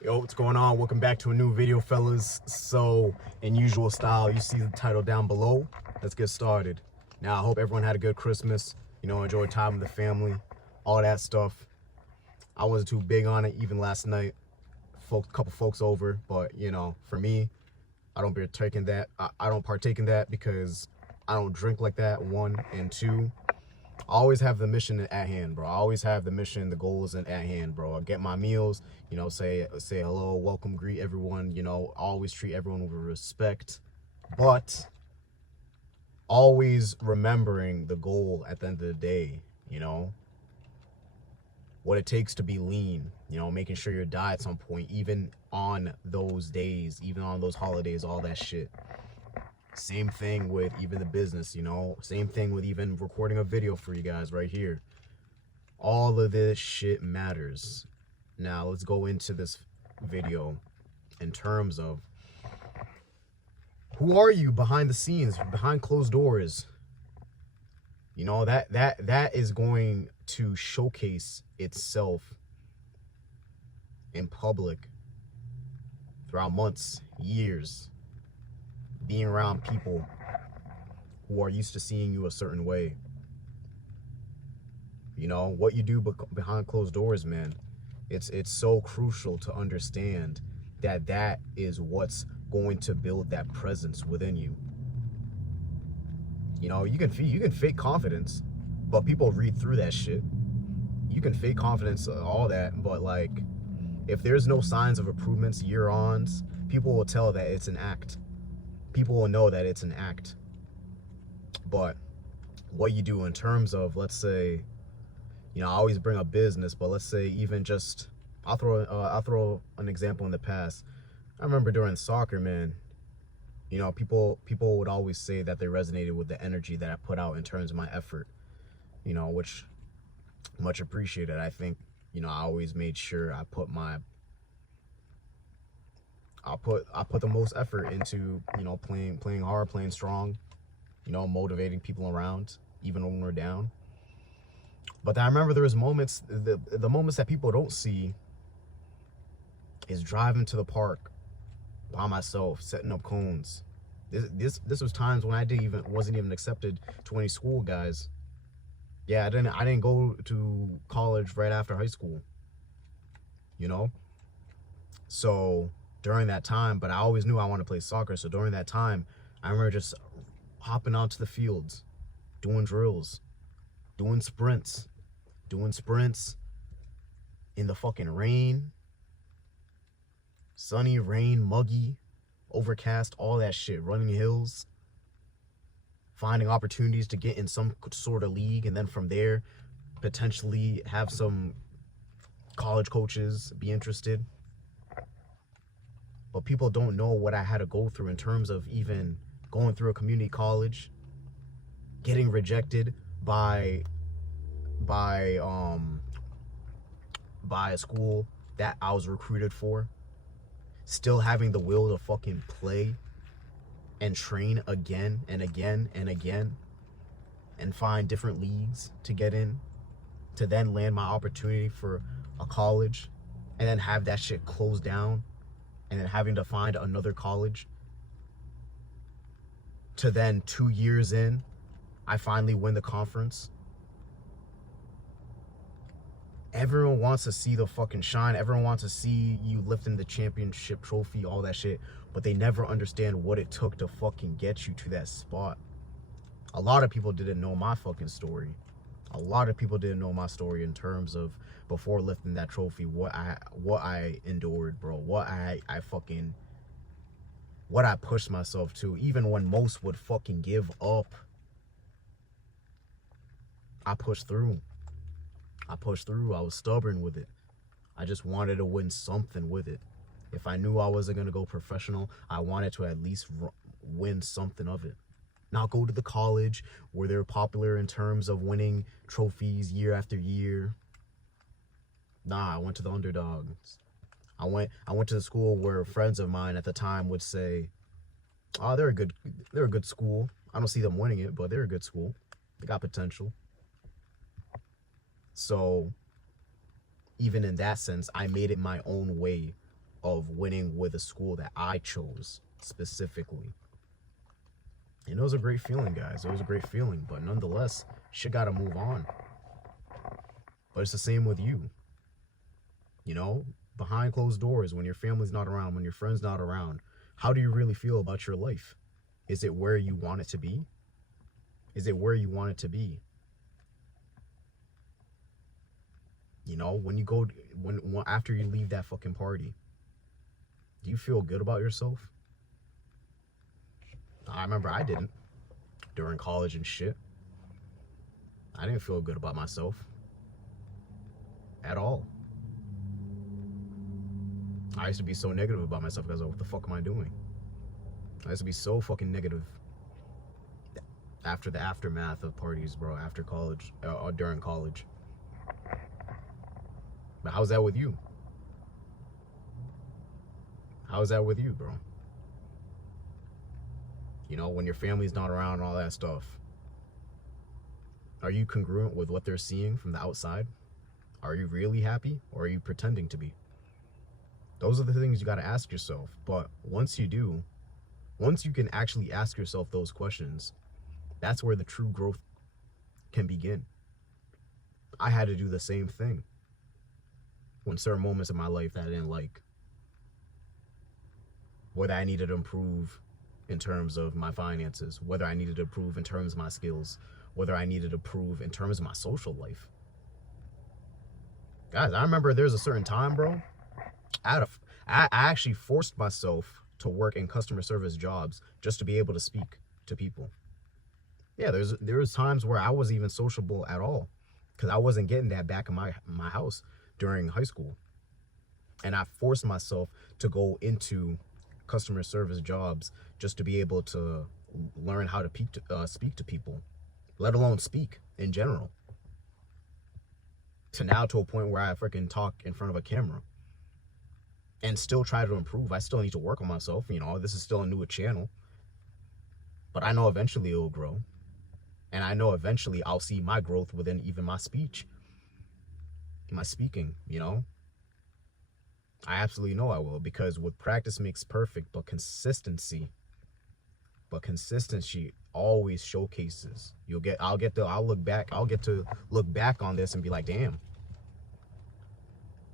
Yo, what's going on? Welcome back to a new video, fellas. So, in usual style, you see the title down below. Let's get started. Now, I hope everyone had a good Christmas. Enjoyed time with the family, all that stuff. I wasn't too big on it even last night. A couple folks over, but for me, I don't partake in that. I don't partake in that because I don't drink like that. One and two, I always have the mission at hand, bro. I always have the mission, the goals at hand, bro. I get my meals, say hello, welcome, greet everyone, always treat everyone with respect, but always remembering the goal at the end of the day, what it takes to be lean, making sure your diet's on point, even on those days, even on those holidays, all that shit. Same thing with even the business, same thing with even recording a video for you guys right here. All of this shit matters. Now let's go into this video in terms of who are you behind the scenes, behind closed doors. That is going to showcase itself in public throughout months, years, being around people who are used to seeing you a certain way. What you do behind closed doors, man, it's so crucial to understand that is what's going to build that presence within you. You can fake confidence, but people read through that shit. You can fake confidence, all that, but like, if there's no signs of improvements year-ons, people will tell that it's an act. People will know that it's an act. But what you do in terms of, let's say, I always bring up business, but let's say even just, I'll throw an example in the past. I remember during soccer, man, people would always say that they resonated with the energy that I put out in terms of my effort, which much appreciated. I think, I always made sure I put the most effort into, playing hard, playing strong, motivating people around, even when we're down. But I remember there was moments, the moments that people don't see is driving to the park by myself, setting up cones. This was times when I wasn't even accepted to any school, guys. Yeah, I didn't go to college right after high school. So during that time, but I always knew I wanted to play soccer. So during that time, I remember just hopping onto the fields, doing drills, doing sprints in the fucking rain, sunny, rain, muggy, overcast, all that shit, running hills, finding opportunities to get in some sort of league, and then from there, potentially have some college coaches be interested. But people don't know what I had to go through in terms of even going through a community college, getting rejected by a school that I was recruited for, still having the will to fucking play and train again and again and again, and find different leagues to get in, to then land my opportunity for a college, and then have that shit closed down, and then having to find another college, to then 2 years in, I finally win the conference. Everyone wants to see the fucking shine. Everyone wants to see you lifting the championship trophy, all that shit. But they never understand what it took to fucking get you to that spot. A lot of people didn't know my fucking story. A lot of people didn't know my story in terms of before lifting that trophy, what I endured, bro. What I pushed myself to, even when most would fucking give up. I pushed through. I was stubborn with it. I just wanted to win something with it. If I knew I wasn't going to go professional, I wanted to at least win something of it. Not go to the college where they're popular in terms of winning trophies year after year. Nah, I went to the underdogs. I went to the school where friends of mine at the time would say, "Oh, they're a good school. I don't see them winning it, but they're a good school. They got potential." So even in that sense, I made it my own way of winning with a school that I chose specifically. And it was a great feeling, guys. It was a great feeling, but nonetheless, shit gotta move on. But it's the same with you. You know, behind closed doors, when your family's not around, when your friends not around, how do you really feel about your life? Is it where you want it to be? Is it where you want it to be? You know, when you go, when after you leave that fucking party, do you feel good about yourself? I remember I didn't during college and shit. I didn't feel good about myself at all. I used to be so negative about myself because of what the fuck am I doing? I used to be so fucking negative after the aftermath of parties, bro, after college, or during college. But how's that with you? How's that with you, bro? You know, when your family's not around and all that stuff, are you congruent with what they're seeing from the outside? Are you really happy, or are you pretending to be? Those are the things you got to ask yourself. But once you do, once you can actually ask yourself those questions, that's where the true growth can begin. I had to do the same thing when certain moments in my life that I didn't like, whether I needed to improve in terms of my finances, whether I needed to improve in terms of my skills, whether I needed to improve in terms of my social life. Guys, I remember there's a certain time, bro, I actually forced myself to work in customer service jobs just to be able to speak to people. Yeah, there was times where I wasn't even sociable at all because I wasn't getting that back in my house during high school. And I forced myself to go into customer service jobs just to be able to learn how to speak to people, let alone speak in general. To now to a point where I freaking talk in front of a camera and still try to improve. I still need to work on myself. You know, this is still a newer channel, but I know eventually it will grow. And I know eventually I'll see my growth within even my speech, my speaking, you know. I absolutely know I will, because with practice makes perfect, but consistency always showcases. I'll get to look back on this and be like, damn.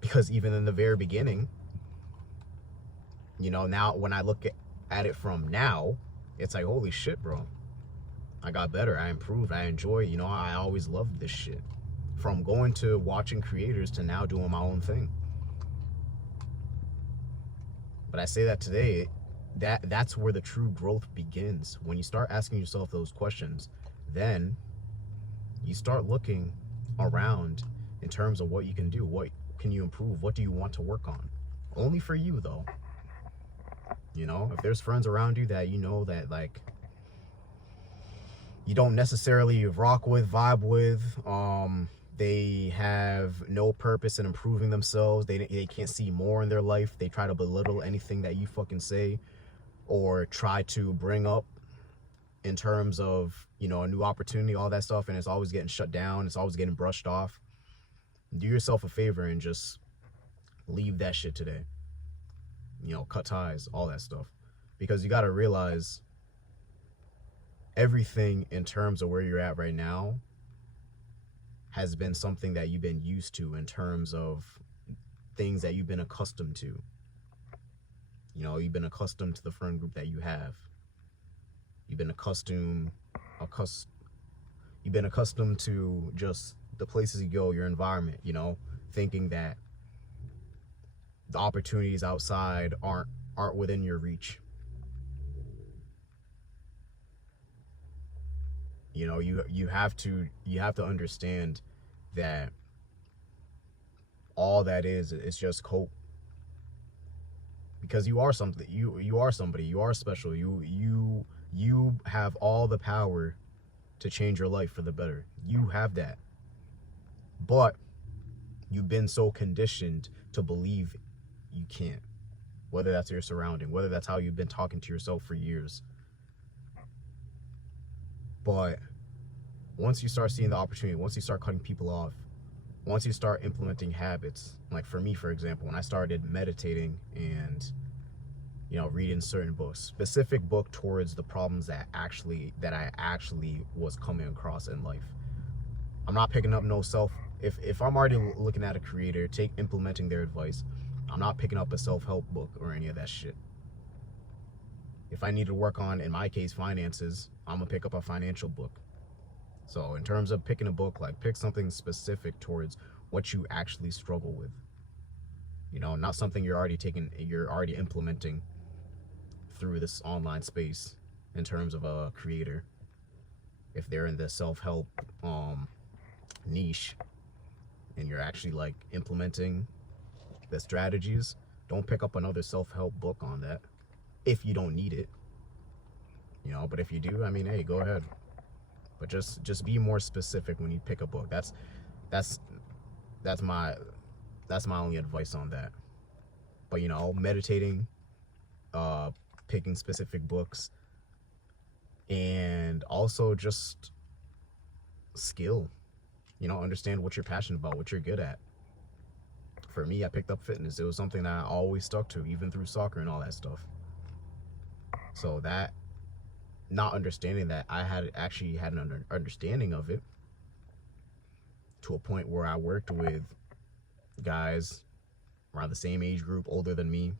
Because even in the very beginning, you know, now when I look at it from now, it's like, holy shit, bro. I got better, I improved, I enjoy, you know, I always loved this shit. From going to watching creators to now doing my own thing. But I say that today, that's where the true growth begins. When you start asking yourself those questions, then you start looking around in terms of what you can do. What can you improve? What do you want to work on? Only for you, though. You know, if there's friends around you that you know that, like, you don't necessarily vibe with, they have no purpose in improving themselves, they can't see more in their life, they try to belittle anything that you fucking say or try to bring up in terms of, you know, a new opportunity, all that stuff, and it's always getting shut down, it's always getting brushed off. Do yourself a favor and just leave that shit today. You know, cut ties, all that stuff. Because you got to realize everything in terms of where you're at right now has been something that you've been used to in terms of things that you've been accustomed to. You know, you've been accustomed to the friend group that you have. You've been accustomed to just the places you go, your environment, you know, thinking that the opportunities outside aren't within your reach. You know, you have to understand that all that is just cope. Because you are something, you are somebody, you are special. You have all the power to change your life for the better. You have that. But you've been so conditioned to believe you can't. Whether that's your surrounding, whether that's how you've been talking to yourself for years. But once you start seeing the opportunity, once you start cutting people off, once you start implementing habits, like for me, for example, when I started meditating and, you know, reading certain books, specific book towards the problems that I actually was coming across in life. I'm not picking up no self. If I'm already looking at a creator, implementing their advice, I'm not picking up a self-help book or any of that shit. If I need to work on, in my case, finances, I'm gonna pick up a financial book. So in terms of picking a book, like pick something specific towards what you actually struggle with. You know, not something you're already implementing through this online space in terms of a creator. If they're in the self-help niche and you're actually like implementing the strategies, don't pick up another self-help book on that if you don't need it. You know, but if you do, I mean, hey, go ahead. But just be more specific when you pick a book. That's my only advice on that. But you know, meditating, picking specific books, and also just skill. You know, understand what you're passionate about, what you're good at. For me, I picked up fitness. It was something that I always stuck to, even through soccer and all that stuff. So that, not understanding that, I had an understanding of it to a point where I worked with guys around the same age group, older than me,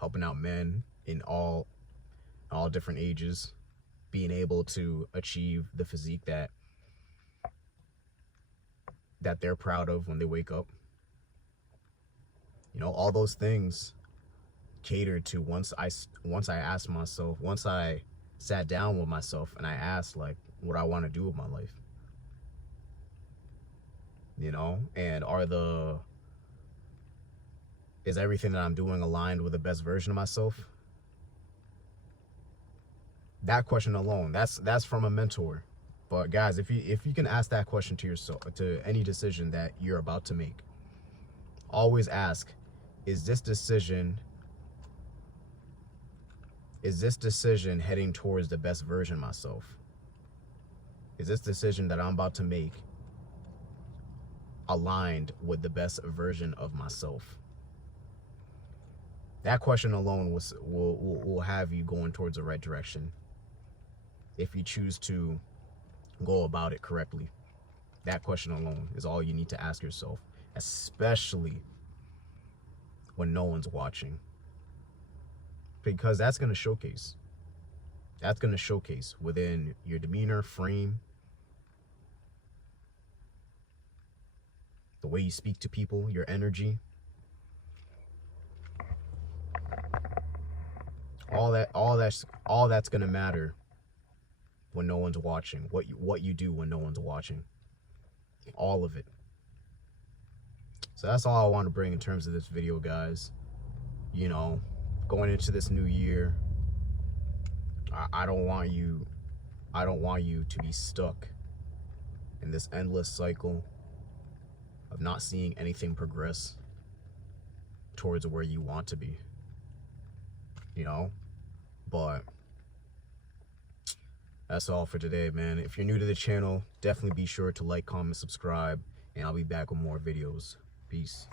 helping out men in all different ages, being able to achieve the physique that they're proud of when they wake up. You know, all those things catered to once I asked myself, once I sat down with myself and I asked, like, what I want to do with my life. You know, and is everything that I'm doing aligned with the best version of myself? That question alone, that's from a mentor. But guys, if you can ask that question to yourself, to any decision that you're about to make, always ask, is this decision heading towards the best version of myself? Is this decision that I'm about to make aligned with the best version of myself? That question alone will have you going towards the right direction if you choose to go about it correctly. That question alone is all you need to ask yourself, especially when no one's watching, because that's going to showcase within your demeanor, frame, the way you speak to people, your energy, all that's going to matter when no one's watching. What you do when no one's watching, all of it. So that's all I want to bring in terms of this video, guys. You know, going into this new year, I don't want you to be stuck in this endless cycle of not seeing anything progress towards where you want to be. You know, but that's all for today, man. If you're new to the channel, definitely be sure to like, comment, subscribe, and I'll be back with more videos. Peace.